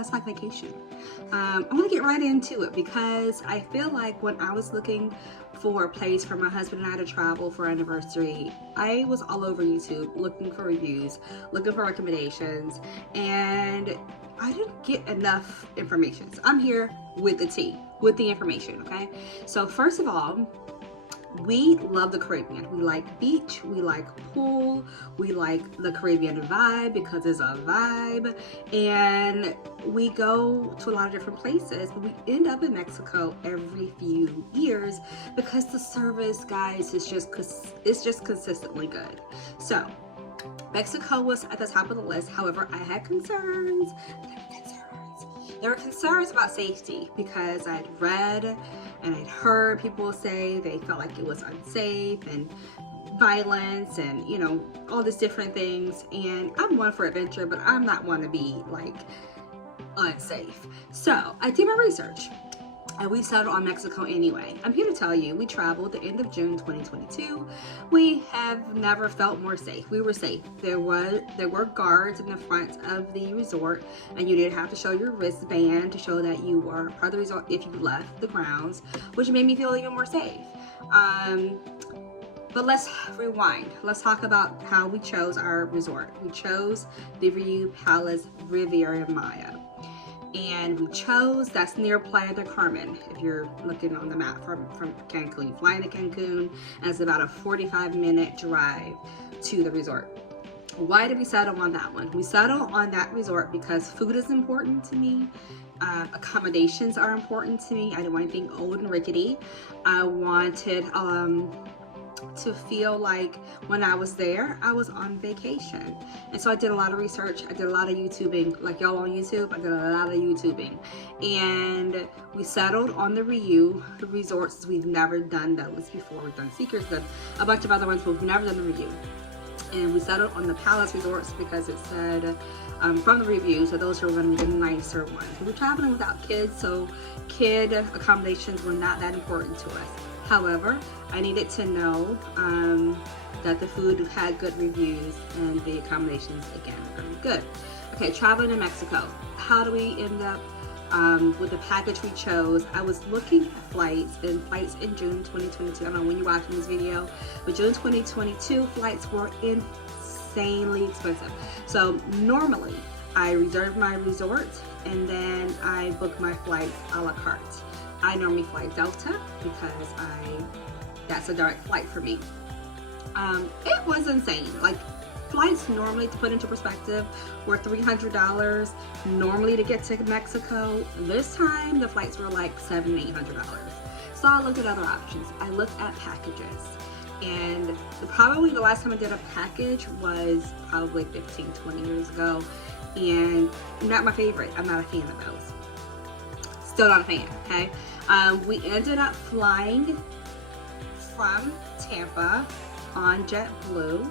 That's like vacation. I'm gonna get right into it because I feel like when I was looking for a place for my husband and I to travel for our anniversary, I was all over YouTube looking for reviews, looking for recommendations, and I didn't get enough information. So I'm here with the tea, with the information, okay? So first of all, we love the Caribbean. We like beach, we like pool, we like the Caribbean vibe because it's a vibe, and we go to a lot of different places, but we end up in Mexico every few years because the service, guys, is just consistently good. So Mexico was at the top of the list. However, I had concerns. There were concerns about safety because I'd read and I'd heard people say they felt like it was unsafe and violence and, you know, all these different things. And I'm one for adventure, but I'm not one to be like unsafe. So I did my research and we settled on Mexico anyway. I'm here to tell you, we traveled the end of June 2022. We have never felt more safe. We were safe. There were guards in the front of the resort, and you did have to show your wristband to show that you were part of the resort if you left the grounds, which made me feel even more safe. But let's rewind. Let's talk about how we chose our resort. We chose the Riu Palace Riviera Maya. And we chose, that's near Playa del Carmen. If you're looking on the map from Cancun, you fly into Cancun, and it's about a 45-minute drive to the resort. Why did we settle on that one? We settled on that resort because food is important to me. Accommodations are important to me. I didn't want anything old and rickety. I wanted to feel like when I was there, I was on vacation. And so I did a lot of research. I did a lot of YouTubing, like y'all on YouTube. I did a lot of YouTubing. And we settled on the Riu resorts. We've never done those before. We've done Seekers, done a bunch of other ones, but we've never done the Riu. And we settled on the Palace resorts because it said from the reviews that those were going to be the nicer ones. We were traveling without kids, so kid accommodations were not that important to us. However, I needed to know that the food had good reviews and the accommodations, again, were going to be good. Okay, traveling to Mexico. How do we end up with the package we chose? I was looking at flights in June 2022. I don't know when you're watching this video, but June 2022 flights were insanely expensive. So normally, I reserve my resort and then I book my flights a la carte. I normally fly Delta because that's a direct flight for me. It was insane. Like, flights normally, to put into perspective, were $300 normally to get to Mexico. This time the flights were like $700, $800. So I looked at other options. I looked at packages, and probably the last time I did a package was probably 15, 20 years ago, and not my favorite. I'm not a fan of those. Still not a fan, okay? We ended up flying from Tampa on JetBlue.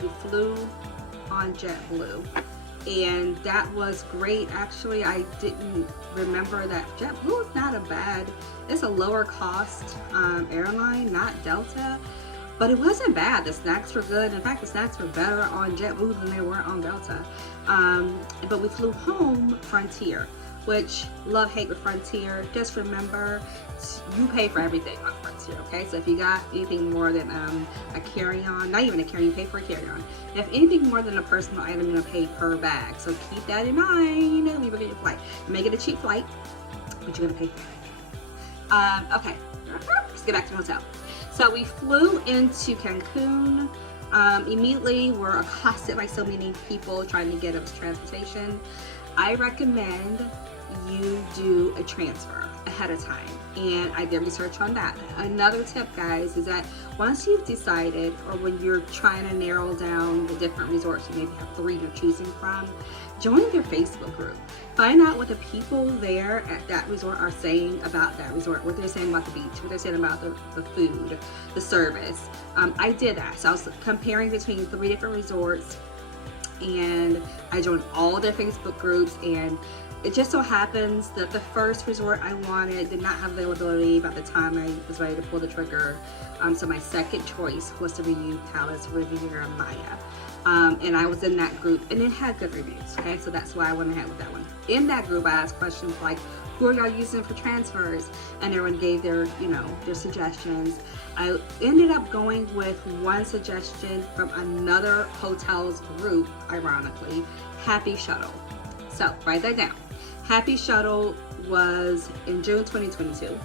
We flew on JetBlue, and that was great. Actually, I didn't remember that JetBlue is not a bad, it's a lower cost airline, not Delta, but it wasn't bad. The snacks were good. In fact, the snacks were better on JetBlue than they were on Delta. But we flew home Frontier, which love-hate with Frontier. Just remember, you pay for everything on Frontier, okay? So if you got anything more than a carry-on, not even a carry-on, you pay for a carry-on. If anything more than a personal item, you're gonna pay per bag. So keep that in mind when you book your flight. Make it a cheap flight, but you're gonna pay for everything. Okay, let's get back to the hotel. So we flew into Cancun. Immediately we're accosted by so many people trying to get us transportation. I recommend you do a transfer ahead of time, and I did research on that. Another tip, guys, is that once you've decided, or when you're trying to narrow down the different resorts, you maybe have 3 you're choosing from, join their Facebook group. Find out what the people there at that resort are saying about that resort, what they're saying about the beach, what they're saying about the food, the service. I did that. So I was comparing between 3 different resorts, and I joined all their Facebook groups, and it just so happens that the first resort I wanted did not have availability by the time I was ready to pull the trigger. So my second choice was the Riu Palace Riviera Maya. And I was in that group, and it had good reviews, okay? So that's why I went ahead with that one. in that group, I asked questions like, who are y'all using for transfers? And everyone gave their, their suggestions. I ended up going with one suggestion from another hotel's group, ironically, Happy Shuttle. So write that down. Happy Shuttle was in June 2022.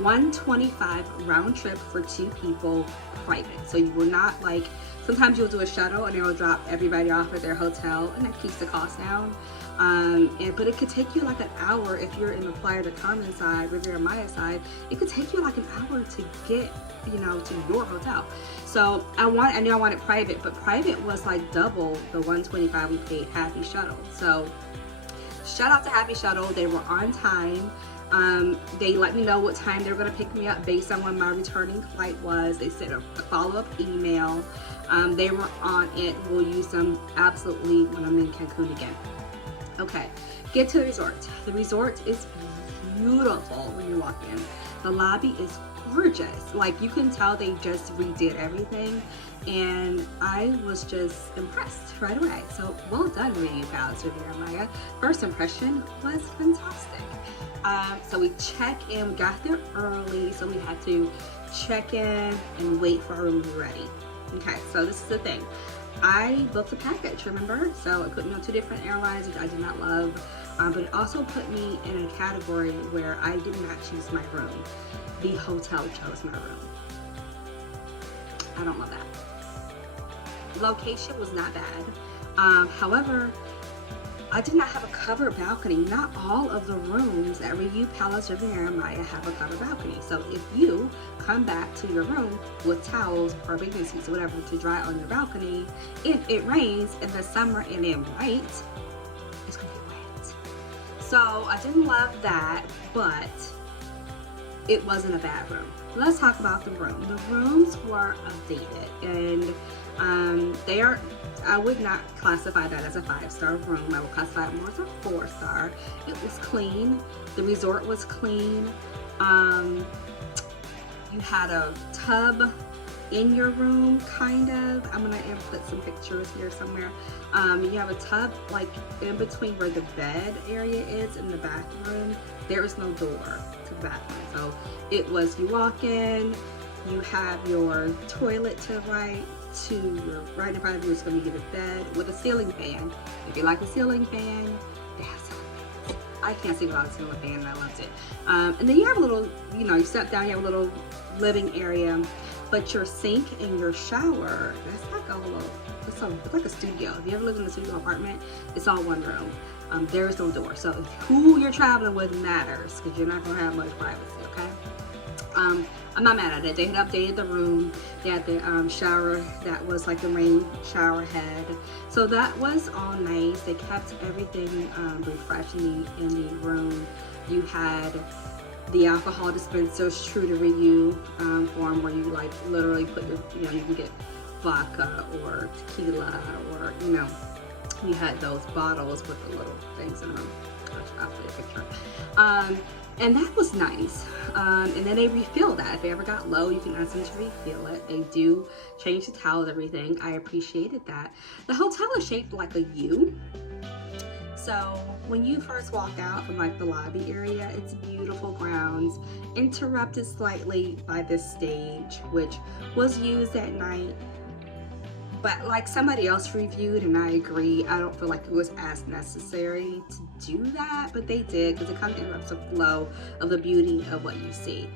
125 round trip for 2 people, private. So you will not like, sometimes you'll do a shuttle and it'll drop everybody off at their hotel and that keeps the cost down. But it could take you like an hour if you're in the Playa del Carmen side, Riviera Maya side. It could take you like an hour to get, to your hotel. So I knew I wanted private, but private was like double the 125 we paid Happy Shuttle. So shout out to Happy Shuttle. They were on time. They let me know what time they were going to pick me up based on when my returning flight was. They sent a follow-up email. They were on it. We'll use them absolutely when I'm in Cancun again. Okay, get to the resort. The resort is beautiful when you walk in. The lobby is gorgeous. Like, you can tell they just redid everything, and I was just impressed right away. So well done, Riu Palace Riviera Maya. First impression was fantastic. So we checked in, we got there early, so we had to check in and wait for our room to be ready. Okay, so this is the thing. I booked a package, remember? So it put me on 2 different airlines, which I did not love, but it also put me in a category where I did not choose my room. The hotel chose my room. I don't love that. Location was not bad. However, I did not have a covered balcony. Not all of the rooms at Riu Palace Riviera Maya have a covered balcony. So if you come back to your room with towels or bathing suits or whatever to dry on your balcony, if it rains in the summer and it might, it's gonna get wet. So I didn't love that, but it wasn't a bad room. Let's talk about the room. The rooms were updated, and I would not classify that as a 5-star room. I would classify it more as a 4-star. It was clean. The resort was clean. You had a tub in your room, kind of. I'm gonna input some pictures here somewhere. You have a tub like in between where the bed area is in the bathroom. There is no door to the bathroom. So it was, you walk in, you have your toilet to right in front of you is going to be the bed with a ceiling fan. If you like a ceiling fan, they have ceiling fans. I can't see without a ceiling fan, and I loved it. And then you have a little, you step down, you have a little living area, but your sink and your shower, that's like a little, it's like a studio. If you ever lived in a studio apartment, it's all one room. There is no door. So who you're traveling with matters, because you're not going to have much privacy, okay? I'm not mad at it. They had updated the room. They had the shower that was like the rain shower head. So that was all nice. They kept everything refreshed in the room. You had the alcohol dispensers, true to Riu form, where you like literally put your, you can get vodka or tequila or, we had those bottles with the little things in them. I'll show you a picture. And that was nice. And then they refill that. If they ever got low, you can ask them to refill it. They do change the towels, everything. I appreciated that. The hotel is shaped like a U. So when you first walk out from like the lobby area, it's beautiful grounds, interrupted slightly by this stage, which was used at night. But like somebody else reviewed, and I agree, I don't feel like it was as necessary to do that, but they did, because it kind of interrupts the flow of the beauty of what you see.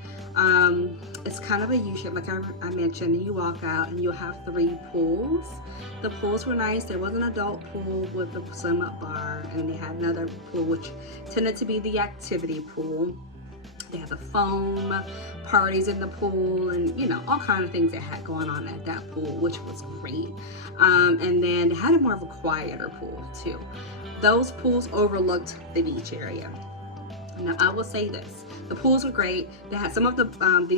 It's kind of a U-shape, like I mentioned. You walk out and you'll have 3 pools. The pools were nice. There was an adult pool with a swim-up bar, and they had another pool which tended to be the activity pool. They had the foam parties in the pool, and all kinds of things that had going on at that pool, which was great. And then they had a more of a quieter pool too. Those pools overlooked the beach area. Now I will say this: the pools were great. They had some of the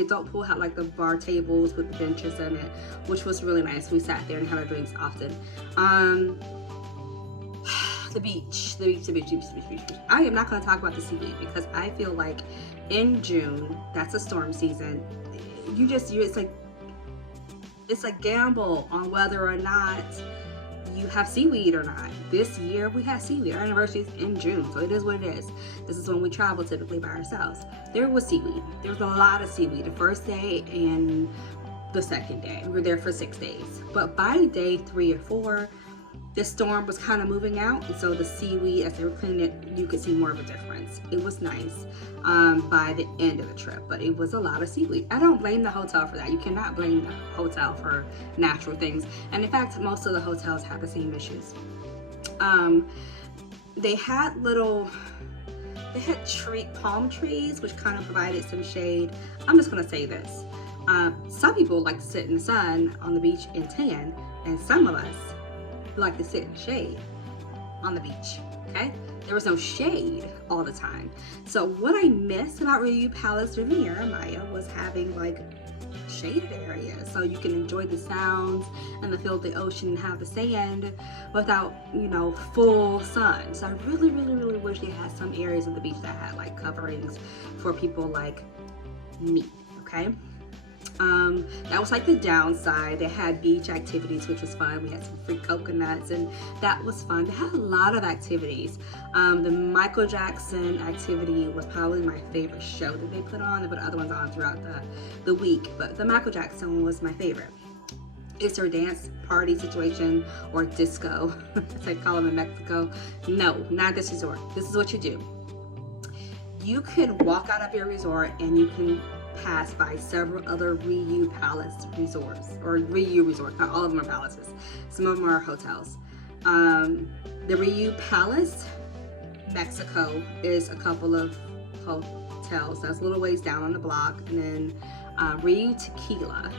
adult pool had like the bar tables with the benches in it, which was really nice. We sat there and had our drinks often. The beach. I am not going to talk about the seaweed, because I feel like in June, that's a storm season. It's a gamble on whether or not you have seaweed or not. This year we had seaweed. Our anniversary is in June, so it is what it is. This is when we travel typically by ourselves. There was seaweed. There was a lot of seaweed the first day and the second day. We were there for 6 days. But by day 3 or 4, the storm was kind of moving out, and so the seaweed, as they were cleaning it, you could see more of a difference. It was nice by the end of the trip, but it was a lot of seaweed. I don't blame the hotel for that. You cannot blame the hotel for natural things. And in fact, most of the hotels have the same issues. They had palm trees, which kind of provided some shade. I'm just gonna say this. Some people like to sit in the sun on the beach and tan, and some of us like to sit in the shade on the beach, okay? There was no shade all the time. So what I missed about Riu Palace Riviera Maya was having like shaded areas so you can enjoy the sounds and the feel of the ocean and have the sand without, you know, full sun. So I really, really, really wish they had some areas of the beach that had like coverings for people like me, okay? That was like the downside. They had beach activities, which was fun. We had some free coconuts, and that was fun. They had a lot of activities. The Michael Jackson activity was probably my favorite show that they put on. They put other ones on throughout the week, but the Michael Jackson one was my favorite. It's their dance party situation, or disco, as they call them in Mexico. No, not this resort. This is what you do. You can walk out of your resort and you can pass by several other Riu Palace resorts, or Riu resorts. Not all of them are palaces. Some of them are hotels. The Riu Palace, Mexico, is a couple of hotels. That's a little ways down on the block. And then Riu Tequila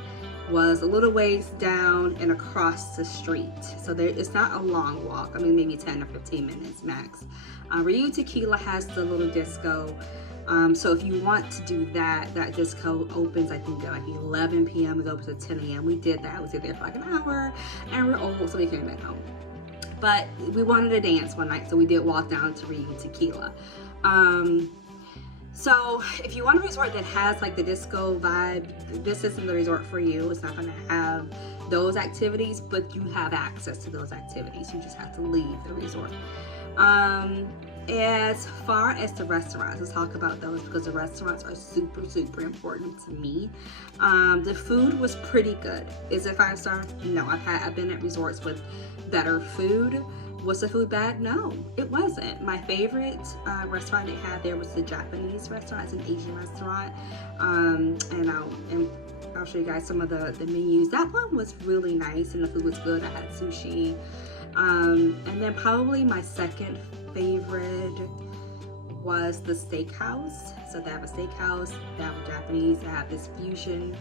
was a little ways down and across the street. So it's not a long walk. I mean, maybe 10 or 15 minutes max. Riu Tequila has the little disco. So if you want to do that disco opens, I think, at like 11 p.m. It opens at 10 a.m. We did that. We stayed there for like an hour, and we're old, so we came back home. But we wanted to dance one night, so we did walk down to Riu Tequila. So if you want a resort that has like the disco vibe, this isn't the resort for you. It's not going to have those activities, but you have access to those activities. You just have to leave the resort. As far as the restaurants, let's talk about those, because the restaurants are super, super important to me. The food was pretty good. Is it 5-star? No. I've been at resorts with better food. Was the food bad? No, it wasn't. My favorite restaurant they had there was the Japanese restaurant. It's an Asian restaurant, and I'll show you guys some of the menus. That one was really nice, and the food was good. I had sushi, and then probably my second favorite was the steakhouse. So they have a steakhouse, they have a Japanese, they have this Asian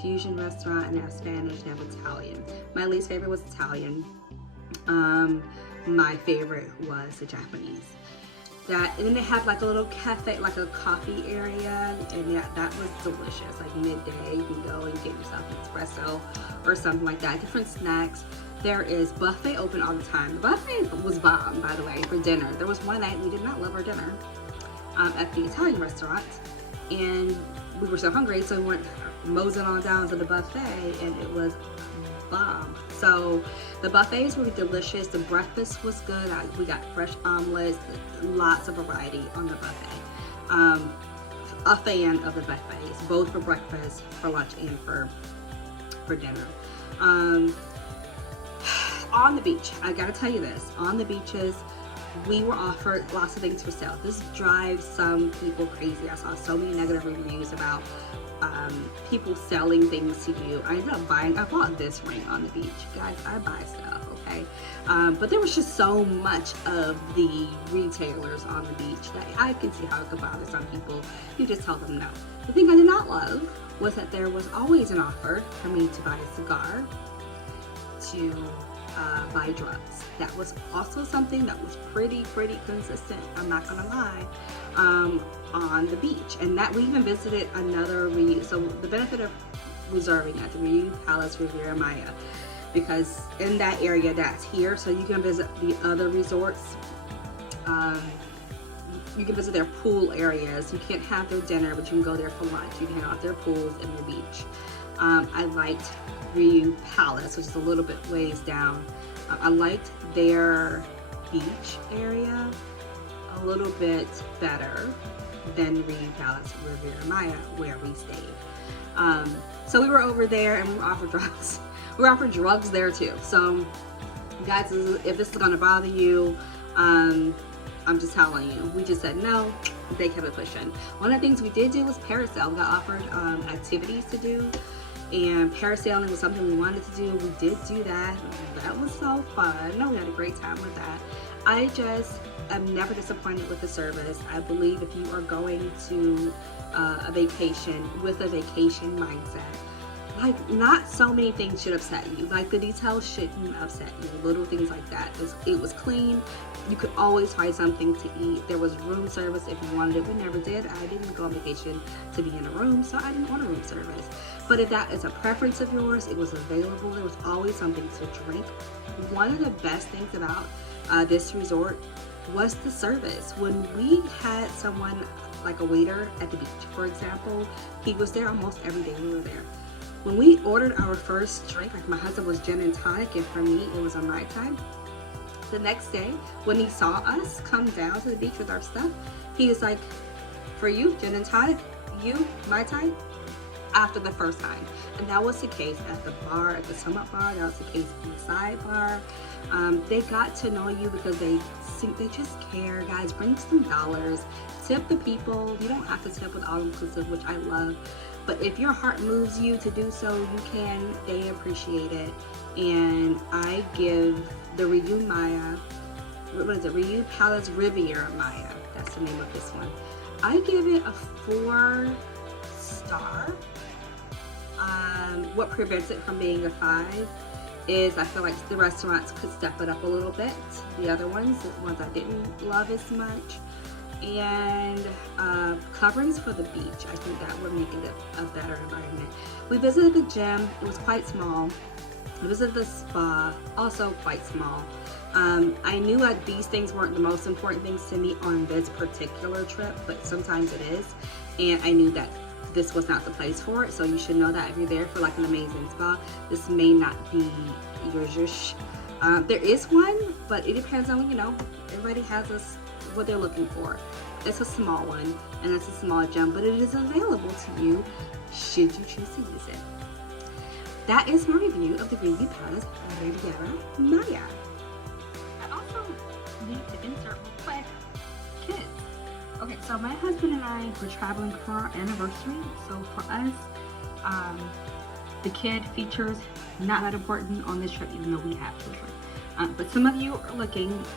fusion restaurant, and they have Spanish, and they have Italian. My least favorite was Italian. My favorite was the Japanese. And then they have like a little cafe, like a coffee area, and that was delicious. Like midday, you can go and get yourself an espresso or something like that. Different snacks. There is buffet open all the time. The buffet was bomb, by the way, for dinner. There was one night we did not love our dinner at the Italian restaurant, and we were so hungry, so we went moseying on down to the buffet, and it was bomb. So the buffets were delicious. The breakfast was good. We got fresh omelets, lots of variety on the buffet. A fan of the buffets, both for breakfast, for lunch, and for dinner. On the beach, I gotta tell you this, on the beaches, we were offered lots of things for sale. This drives some people crazy. I saw so many negative reviews about people selling things to you. I bought this ring on the beach. Guys, I buy stuff, okay? But there was just so much of the retailers on the beach that I can see how it could bother some people. You just tell them no. The thing I did not love was that there was always an offer for me to buy a cigar, to buy drugs. That was also something that was pretty consistent, I'm not gonna lie, on the beach. And that we even visited another so the benefit of reserving at the Riu Palace Riviera Maya, because in that area that's here, so you can visit the other resorts. You can visit their pool areas. You can't have their dinner, but you can go there for lunch. You can hang out their pools and their beach. I liked Riu Palace, which is a little bit ways down I liked their beach area a little bit better than Riu Palace Riviera Maya, where we stayed. So we were over there and we were offered drugs. We were offered drugs there too. So guys, if this is gonna bother you, I'm just telling you, we just said no. They kept it pushing. One of the things we did do was parasail. We got offered activities to do, and parasailing was something we wanted to do. We did do that. That was so fun. No, we had a great time with that. I just am never disappointed with the service. I believe if you are going to a vacation with a vacation mindset, like, not so many things should upset you. Like, the details shouldn't upset you. Little things like that. It was clean. You could always find something to eat. There was room service if you wanted it. We never did. I didn't go on vacation to be in a room, so I didn't want a room service. But if that is a preference of yours, it was available. There was always something to drink. One of the best things about this resort was the service. When we had someone, like a waiter at the beach, for example, he was there almost every day we were there. When we ordered our first drink, like my husband was gin and tonic, and for me it was a Mai Tai. The next day, when he saw us come down to the beach with our stuff, he was like, "For you, gin and tonic, you, Mai Tai?" After the first time. And that was the case at the bar, at the Summit Bar. That was the case in the sidebar. They got to know you because they just care. Guys, bring some dollars. Tip the people. You don't have to tip with all-inclusive, which I love. But if your heart moves you to do so, you can. They appreciate it. And I give the Riu Maya, what is it? Riu Palace Riviera Maya. That's the name of this one. I give it a 4-star. What prevents it from being a 5 is I feel like the restaurants could step it up a little bit. The other ones, the ones I didn't love as much. And coverings for the beach, I think that would make it a better environment. We visited the gym. It was quite small. We visited the spa, also quite small. I knew that these things weren't the most important things to me on this particular trip, but sometimes it is. And I knew that this was not the place for it, so you should know that if you're there for like an amazing spa, this may not be yours. There is one, but it depends on, everybody has what they're looking for. It's a small one, and it's a small gym, but it is available to you should you choose to use it. That is my review of the Riu Palace Riviera Maya. I also need to insert real quick, kids. Okay, so my husband and I were traveling for our anniversary. So for us, the kid features not that important on this trip, even though we have children. But some of you are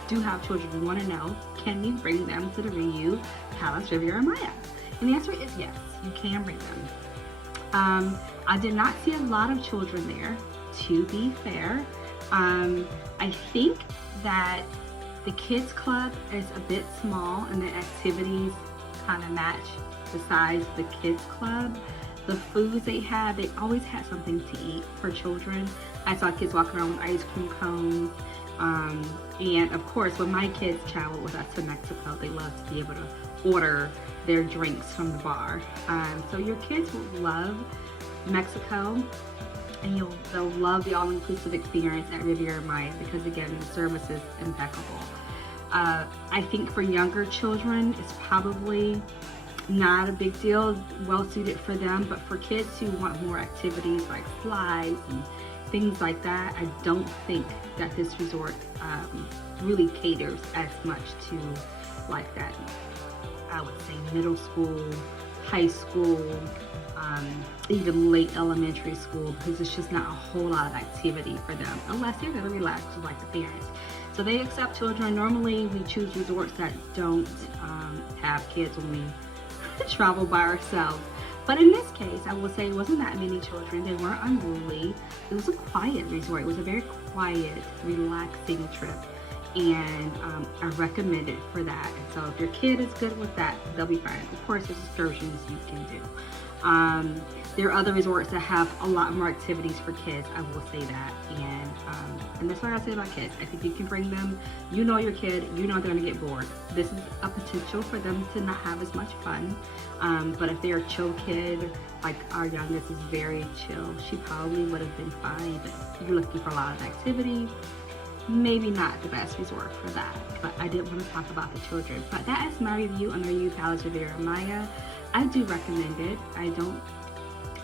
do have children, you want to know, can you bring them to the Riu Palace Riviera Maya? And the answer is yes, you can bring them. I did not see a lot of children there, to be fair. I think that the kids club is a bit small and the activities kind of match the size of the kids club. The foods they always had something to eat for children. I saw kids walking around with ice cream cones. And of course, when my kids travel with us to Mexico, they love to be able to order their drinks from the bar. So your kids will love Mexico, and they'll love the all-inclusive experience at Riviera Maya because, again, the service is impeccable. I think for younger children, it's probably not a big deal, well suited for them, but for kids who want more activities like slides and things like that, I don't think that this resort really caters as much to like that, I would say, middle school, high school, even late elementary school, because it's just not a whole lot of activity for them unless they're going to relax like the parents. So they accept children. Normally we choose resorts that don't have kids when we travel by ourselves. But in this case, I will say it wasn't that many children. They weren't unruly. It was a quiet resort. It was a very quiet, relaxing trip. And I recommend it for that. And so if your kid is good with that, they'll be fine. Of course, there's excursions you can do. There are other resorts that have a lot more activities for kids, I will say that. And that's what I say about kids. I think you can bring them, you know your kid, you know they're gonna get bored. This is a potential for them to not have as much fun. But if they're a chill kid, like our youngest is very chill, she probably would have been fine. But you're looking for a lot of activity, maybe not the best resort for that, but I did want to talk about the children. But that is my review on the Riu Palace Riviera Maya. I do recommend it. I don't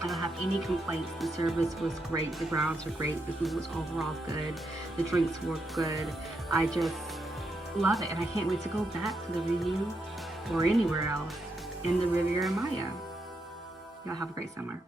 have any complaints. The service was great, the grounds were great, the food was overall good, the drinks were good. I just love it, and I can't wait to go back to the Riu or anywhere else in the Riviera Maya. Y'all have a great summer.